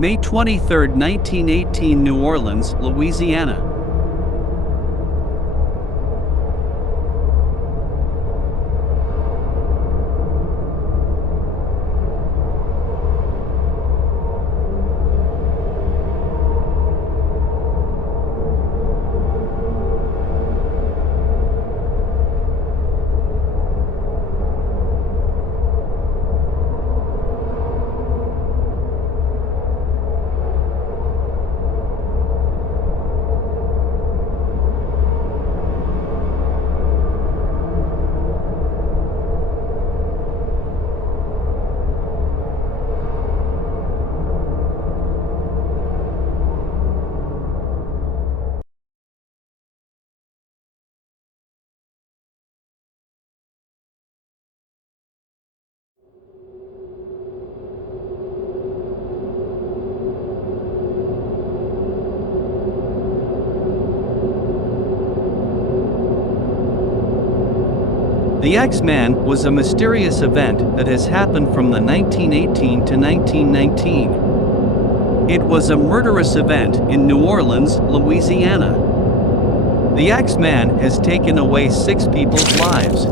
May 23, 1918, New Orleans, Louisiana. The Axeman was a mysterious event that has happened from the 1918 to 1919. It was a murderous event in New Orleans, Louisiana. The Axeman has taken away 6 people's lives.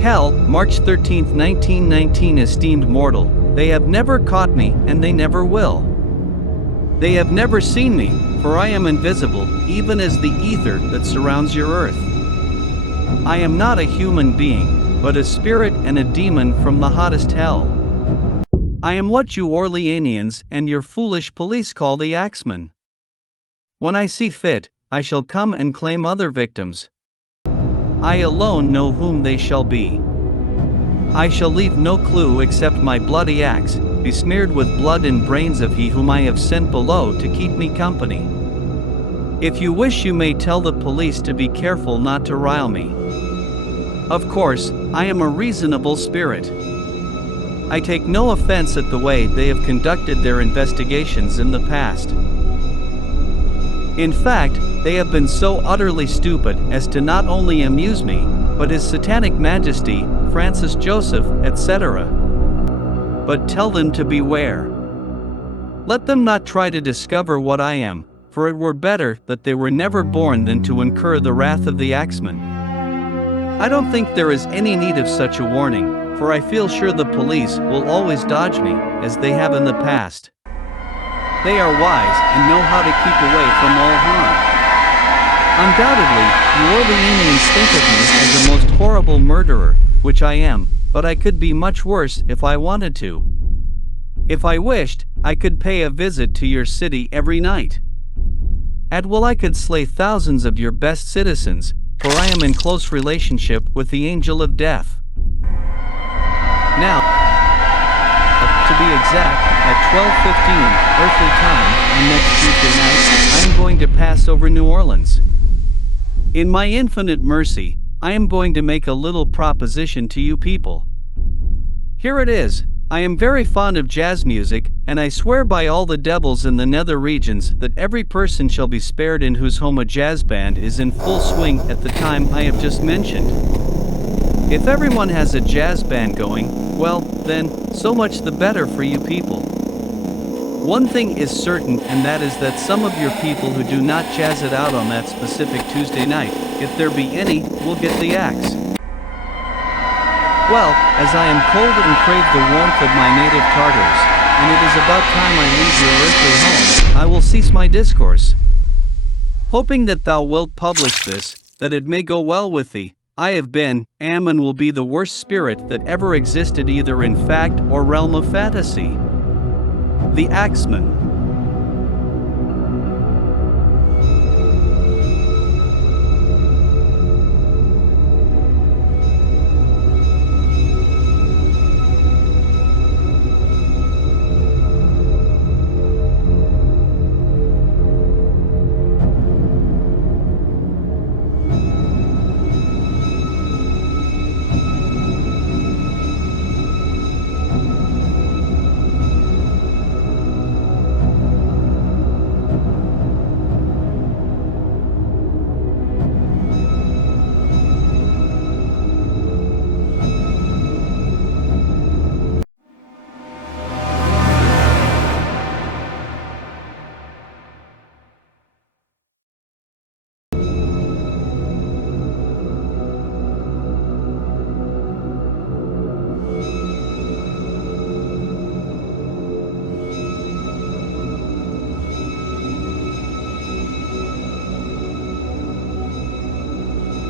Hell, March 13, 1919. Esteemed mortal, they have never caught me, and they never will. They have never seen me, for I am invisible, even as the ether that surrounds your earth. I am not a human being, but a spirit and a demon from the hottest hell. I am what you Orleanians and your foolish police call the Axeman. When I see fit, I shall come and claim other victims. I alone know whom they shall be. I shall leave no clue except my bloody axe, besmeared with blood and brains of he whom I have sent below to keep me company. If you wish, you may tell the police to be careful not to rile me. Of course, I am a reasonable spirit. I take no offense at the way they have conducted their investigations in the past. In fact, they have been so utterly stupid as to not only amuse me, but His Satanic Majesty, Francis Joseph, etc. But tell them to beware. Let them not try to discover what I am, for it were better that they were never born than to incur the wrath of the Axeman. I don't think there is any need of such a warning, for I feel sure the police will always dodge me, as they have in the past. They are wise and know how to keep away from all harm. Undoubtedly, you Orleanians think of me as a most horrible murderer, which I am, but I could be much worse if I wanted to. If I wished, I could pay a visit to your city every night. At will I could slay thousands of your best citizens, for I am in close relationship with the angel of death. Now, to be exact, at 12:15 earthly time on next Tuesday night, I am going to pass over New Orleans. In my infinite mercy, I am going to make a little proposition to you people. Here it is. I am very fond of jazz music, and I swear by all the devils in the nether regions that every person shall be spared in whose home a jazz band is in full swing at the time I have just mentioned. If everyone has a jazz band going, well, then, so much the better for you people. One thing is certain, and that is that some of your people who do not jazz it out on that specific Tuesday night, if there be any, will get the axe. Well, as I am cold and crave the warmth of my native Tartars, and it is about time I leave your earthly home, I will cease my discourse. Hoping that thou wilt publish this, that it may go well with thee, I have been, am and will be the worst spirit that ever existed either in fact or realm of fantasy. The Axeman.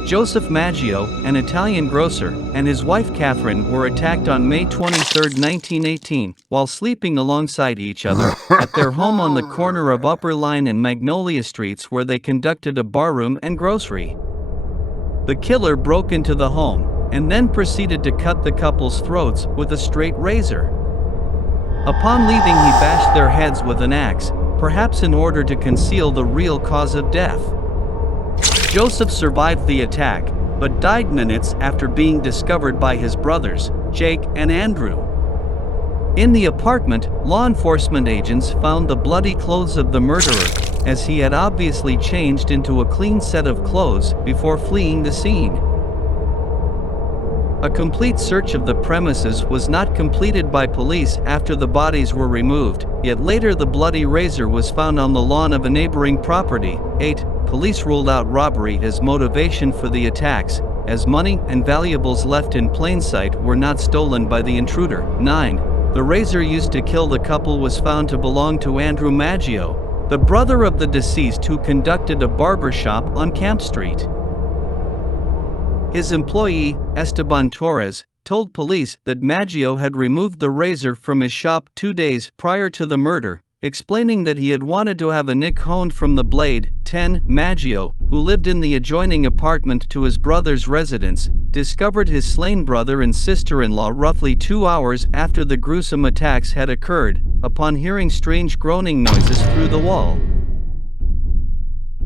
Joseph Maggio, an Italian grocer, and his wife Catherine were attacked on May 23, 1918, while sleeping alongside each other at their home on the corner of Upper Line and Magnolia Streets, where they conducted a barroom and grocery. The killer broke into the home and then proceeded to cut the couple's throats with a straight razor. Upon leaving, he bashed their heads with an axe, perhaps in order to conceal the real cause of death. Joseph survived the attack, but died minutes after being discovered by his brothers, Jake and Andrew. In the apartment, law enforcement agents found the bloody clothes of the murderer, as he had obviously changed into a clean set of clothes before fleeing the scene. A complete search of the premises was not completed by police after the bodies were removed, yet later the bloody razor was found on the lawn of a neighboring property. 8. Police ruled out robbery as motivation for the attacks, as money and valuables left in plain sight were not stolen by the intruder. 9. The razor used to kill the couple was found to belong to Andrew Maggio, the brother of the deceased, who conducted a barber shop on Camp Street. His employee, Esteban Torres, told police that Maggio had removed the razor from his shop 2 days prior to the murder, explaining that he had wanted to have a nick honed from the blade. 10. Maggio, who lived in the adjoining apartment to his brother's residence, discovered his slain brother and sister-in-law roughly 2 hours after the gruesome attacks had occurred, upon hearing strange groaning noises through the wall.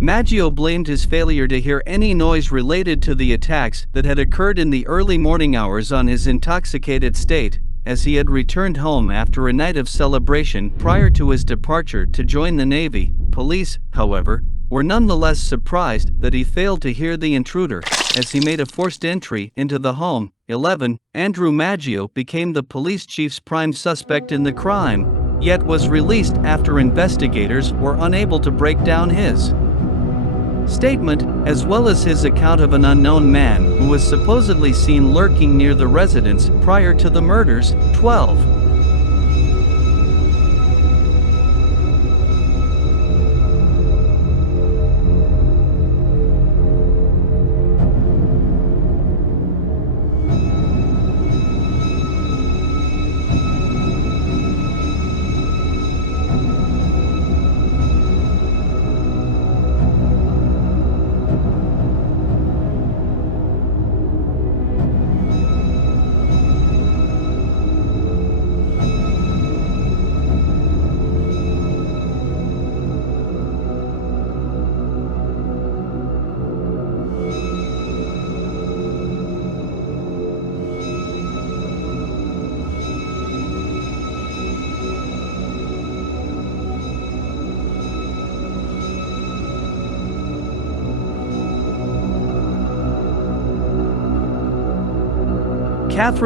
Maggio blamed his failure to hear any noise related to the attacks that had occurred in the early morning hours on his intoxicated state, as he had returned home after a night of celebration prior to his departure to join the Navy. Police, however, were nonetheless surprised that he failed to hear the intruder, as he made a forced entry into the home. 11. Andrew Maggio became the police chief's prime suspect in the crime, yet was released after investigators were unable to break down his statement, as well as his account of an unknown man who was supposedly seen lurking near the residence prior to the murders. 12. Catherine